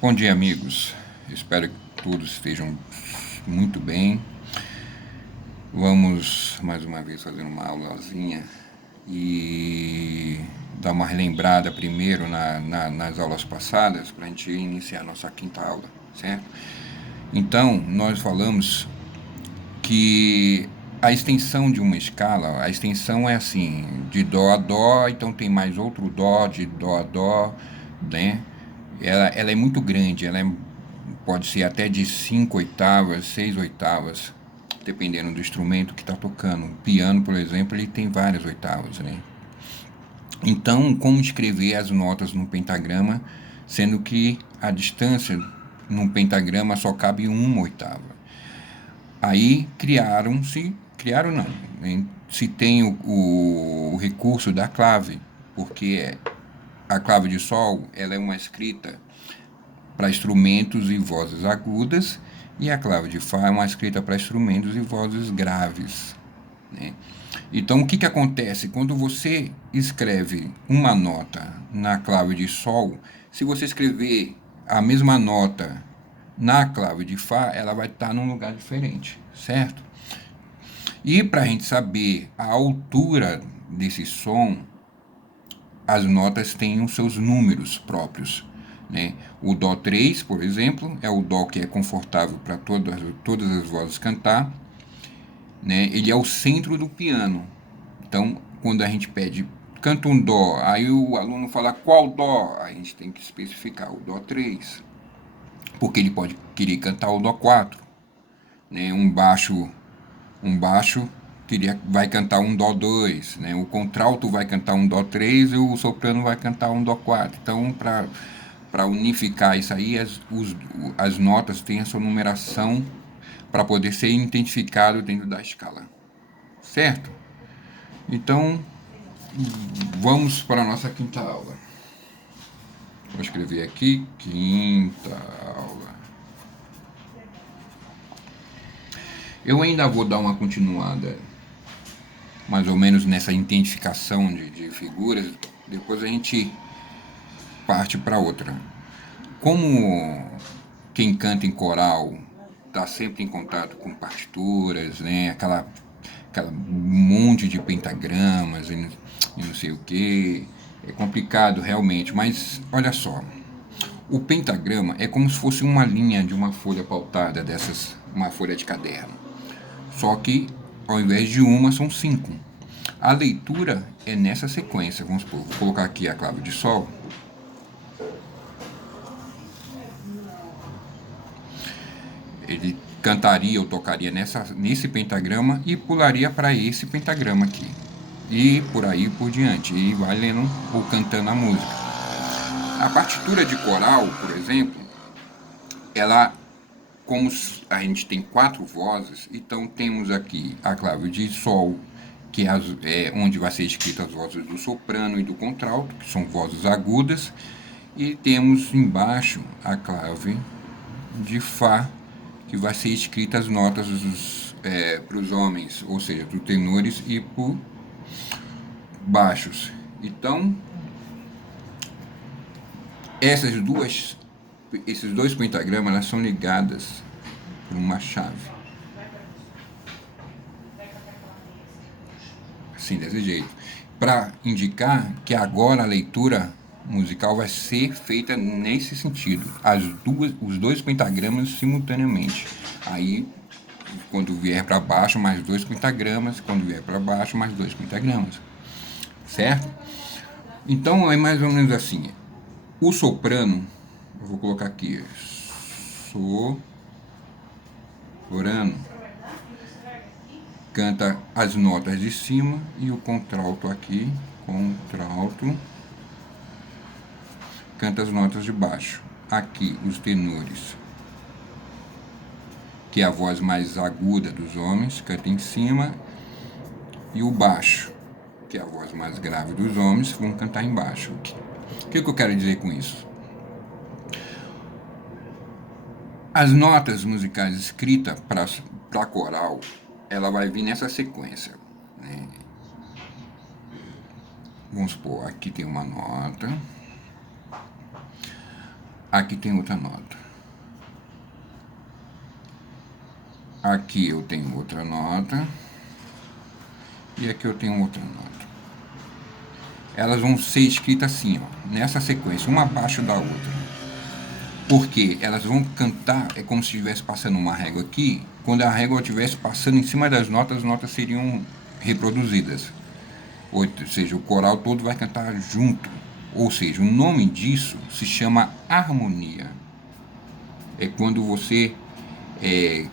Bom dia, amigos. Espero que todos estejam muito bem. Vamos mais uma vez fazer uma aulazinha e dar uma relembrada primeiro nas aulas passadas para a gente iniciar a nossa quinta aula, certo? Então, nós falamos que a extensão de uma escala, a extensão é assim, de dó a dó, então tem mais outro dó, de dó a dó, né? Ela é muito grande, pode ser até de 5 oitavas, 6 oitavas, dependendo do instrumento que está tocando. O piano, por exemplo, ele tem várias oitavas, né? Então, como escrever as notas no pentagrama, sendo que a distância num pentagrama só cabe uma oitava? Aí criaram não, né? Se tem o recurso da clave, porque a clave de sol ela é uma escrita para instrumentos e vozes agudas, e a clave de Fá é uma escrita para instrumentos e vozes graves, né? Então, o que acontece? Quando você escreve uma nota na clave de Sol, se você escrever a mesma nota na clave de Fá, ela vai estar num lugar diferente, certo? E para a gente saber a altura desse som, as notas têm os seus números próprios, né? O Dó 3, por exemplo, é o Dó que é confortável para todas as vozes cantar, né? Ele é o centro do piano. Então, quando a gente pede, canta um Dó, aí o aluno fala qual Dó, a gente tem que especificar o Dó 3, porque ele pode querer cantar o Dó 4, né? Um baixo vai cantar um Dó 2, né? O contralto vai cantar um Dó 3 e o soprano vai cantar um Dó 4. Então, para unificar isso aí, as notas têm a sua numeração para poder ser identificado dentro da escala, certo? Então, vamos para a nossa quinta aula. Vou escrever aqui, quinta aula. Eu ainda vou dar uma continuada, mais ou menos nessa identificação de figuras, depois a gente parte para outra. Como quem canta em coral está sempre em contato com partituras, né? Aquela monte de pentagramas e não sei o que. É complicado realmente, mas olha só. O pentagrama é como se fosse uma linha de uma folha pautada dessas, uma folha de caderno. Só que ao invés de uma são cinco. A leitura é nessa sequência. Vamos supor, vou colocar aqui a clave de sol. Ele cantaria ou tocaria nesse pentagrama e pularia para esse pentagrama aqui. E por aí por diante. E vai lendo ou cantando a música. A partitura de coral, por exemplo, ela, como a gente tem quatro vozes, então temos aqui a clave de sol, que é onde vai ser escrita as vozes do soprano e do contralto, que são vozes agudas, e temos embaixo a clave de fá, que vai ser escrita as notas para os homens, ou seja, para os tenores e para baixos. Então, esses dois pentagramas elas são ligadas por uma chave. Assim, desse jeito. Para indicar que agora a leitura musical vai ser feita nesse sentido. Os dois pentagramas simultaneamente. Aí, quando vier para baixo, mais dois pentagramas. Quando vier para baixo, mais dois pentagramas. Certo? Então, é mais ou menos assim. O soprano, eu vou colocar aqui, soprano, canta as notas de cima e o contralto aqui, contralto, canta as notas de baixo. Aqui, os tenores, que é a voz mais aguda dos homens, canta em cima, e o baixo, que é a voz mais grave dos homens, vão cantar embaixo. O que eu quero dizer com isso? As notas musicais escritas para coral, ela vai vir nessa sequência, né? Vamos supor, aqui tem uma nota. Aqui tem outra nota. Aqui eu tenho outra nota. E aqui eu tenho outra nota. Elas vão ser escritas assim, ó, nessa sequência, uma abaixo da outra. Porque elas vão cantar, é como se estivesse passando uma régua aqui. Quando a régua estivesse passando em cima das notas, as notas seriam reproduzidas. Ou seja, o coral todo vai cantar junto. Ou seja, o nome disso se chama harmonia. É quando você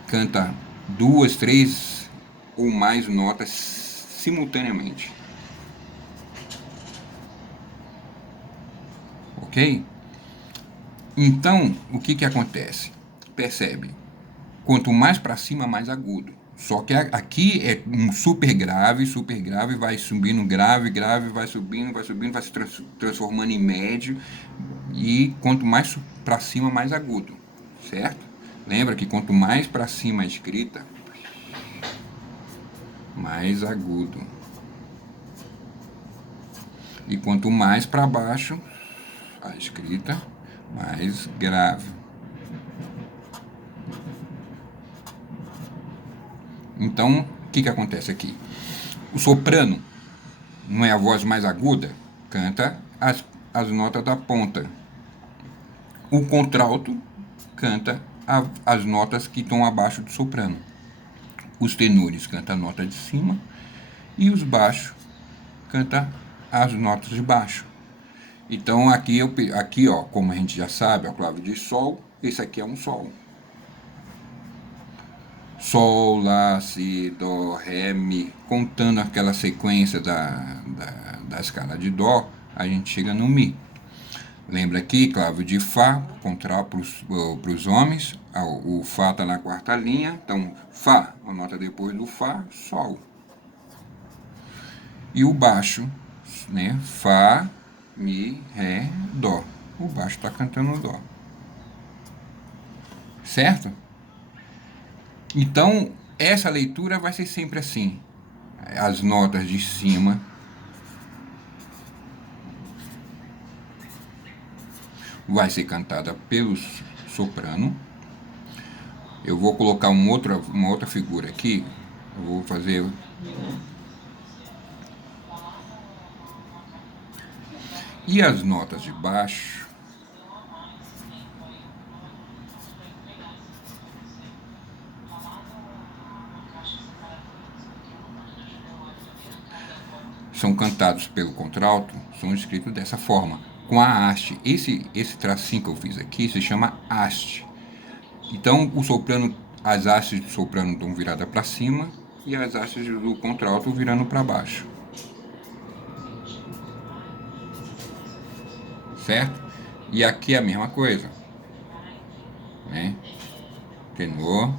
canta duas, três ou mais notas simultaneamente. Ok? Então, o que acontece? Percebe? Quanto mais para cima, mais agudo. Só que aqui é um super grave, vai subindo grave, vai subindo, vai se transformando em médio. E quanto mais para cima, mais agudo. Certo? Lembra que quanto mais para cima a escrita, mais agudo. E quanto mais para baixo a escrita, mais grave. Então, o que acontece aqui? O soprano, não é a voz mais aguda, canta as notas da ponta. O contralto canta as notas que estão abaixo do soprano. Os tenores cantam a nota de cima e os baixos cantam as notas de baixo. Então aqui, ó, como a gente já sabe, a clave de sol, esse aqui é um sol. Sol, Lá, Si, Dó, Ré, Mi, contando aquela sequência da escala de Dó, a gente chega no Mi. Lembra aqui, clave de Fá, para os homens, o Fá está na quarta linha, então Fá, a nota depois do Fá, Sol. E o baixo, né? Fá, Mi, Ré, Dó. O baixo está cantando Dó. Certo? Então, essa leitura vai ser sempre assim. As notas de cima vai ser cantada pelo soprano. Eu vou colocar uma outra figura aqui. Eu vou fazer... E as notas de baixo são cantados pelo contralto, são escritos dessa forma, com a haste. Esse tracinho que eu fiz aqui se chama haste. Então, o soprano, as hastes do soprano estão viradas para cima e as hastes do contralto virando para baixo. Certo? E aqui é a mesma coisa, né? Tenor,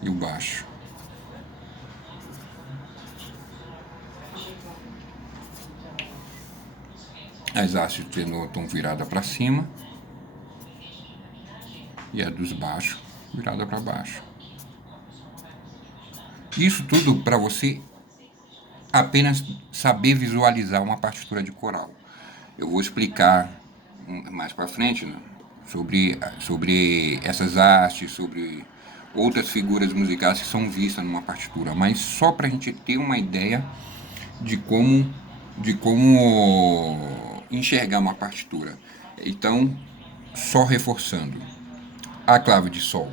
e o baixo. As hastes do tenor estão viradas para cima e a dos baixos virada para baixo. Isso tudo para você apenas saber visualizar uma partitura de coral. Eu vou explicar mais para frente, né, sobre essas hastes, sobre outras figuras musicais que são vistas numa partitura, mas só para a gente ter uma ideia de como enxergar uma partitura. Então, só reforçando, a clave de sol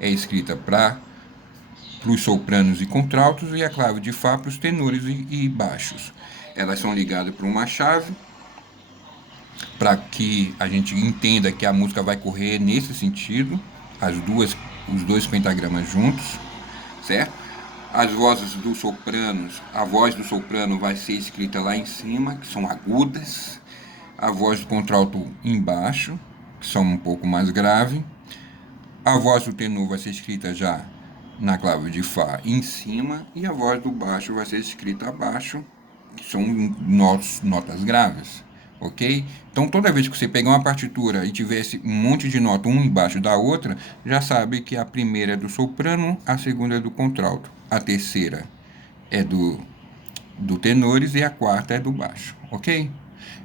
é escrita para os sopranos e contraltos e a clave de Fá para os tenores e baixos. Elas são ligadas por uma chave para que a gente entenda que a música vai correr nesse sentido, os dois pentagramas juntos, certo? As vozes dos sopranos, a voz do soprano vai ser escrita lá em cima, que são agudas, a voz do contralto embaixo, que são um pouco mais grave, a voz do tenor vai ser escrita já na clave de Fá em cima, e a voz do baixo vai ser escrita abaixo, que são notas graves, ok? Então toda vez que você pegar uma partitura e tivesse um monte de nota uma embaixo da outra, já sabe que a primeira é do soprano, a segunda é do contralto, a terceira é do do tenores e a quarta é do baixo, ok?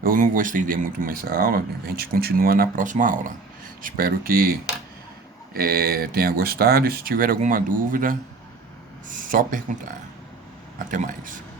Eu não vou estender muito mais a aula, a gente continua na próxima aula. Espero que tenha gostado e se tiver alguma dúvida, só perguntar. Até mais.